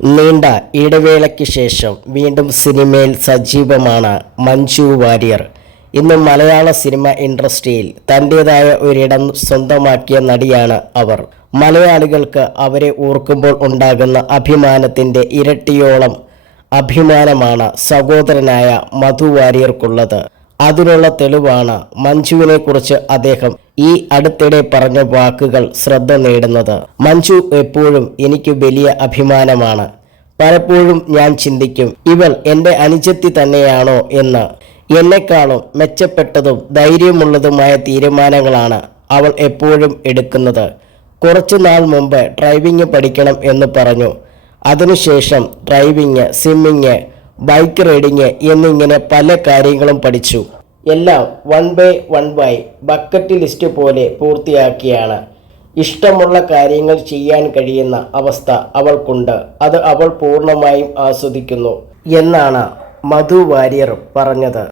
നീണ്ട ഇടവേളയ്ക്ക് ശേഷം വീണ്ടും സിനിമയിൽ സജീവമാണ് മഞ്ജു വാര്യർ. ഇന്ന് മലയാള സിനിമ ഇൻഡസ്ട്രിയിൽ തന്റെതായ ഒരിടം സ്വന്തമാക്കിയ നടിയാണ് അവർ. മലയാളികൾക്ക് അവരെ ഓർക്കുമ്പോൾ ഉണ്ടാകുന്ന അഭിമാനത്തിന്റെ ഇരട്ടിയോളം അഭിമാനമാണ് സഹോദരനായ മധു വാര്യർക്കുള്ളത്. അതിനുള്ള തെളിവാണ് മഞ്ജുവിനെ കുറിച്ച് അദ്ദേഹം ഈ അടുത്തിടെ പറഞ്ഞ വാക്കുകൾ ശ്രദ്ധ നേടുന്നത്. മഞ്ജു എപ്പോഴും എനിക്ക് വലിയ അഭിമാനമാണ്. പലപ്പോഴും ഞാൻ ചിന്തിക്കും ഇവൾ എന്റെ അനുജത്തി തന്നെയാണോ എന്ന്. എന്നെക്കാളും മെച്ചപ്പെട്ടതും ധൈര്യമുള്ളതുമായ തീരുമാനങ്ങളാണ് അവൾ എപ്പോഴും എടുക്കുന്നത്. കുറച്ചു നാൾ മുമ്പ് ഡ്രൈവിംഗ് പഠിക്കണം എന്ന് പറഞ്ഞു. അതിനുശേഷം ഡ്രൈവിംഗ് സ്വിമ്മിങ് ബൈക്ക് റൈഡിങ് എന്നിങ്ങനെ പല കാര്യങ്ങളും പഠിച്ചു. എല്ലാം one by one by bucket list പോലെ പൂർത്തിയാക്കിയാണ്. ഇഷ്ടമുള്ള കാര്യങ്ങൾ ചെയ്യാൻ കഴിയുന്ന അവസ്ഥ അവൾക്കുണ്ട്. അത് അവൾ പൂർണമായും ആസ്വദിക്കുന്നു എന്നാണ് മധു വാര്യർ പറഞ്ഞത്.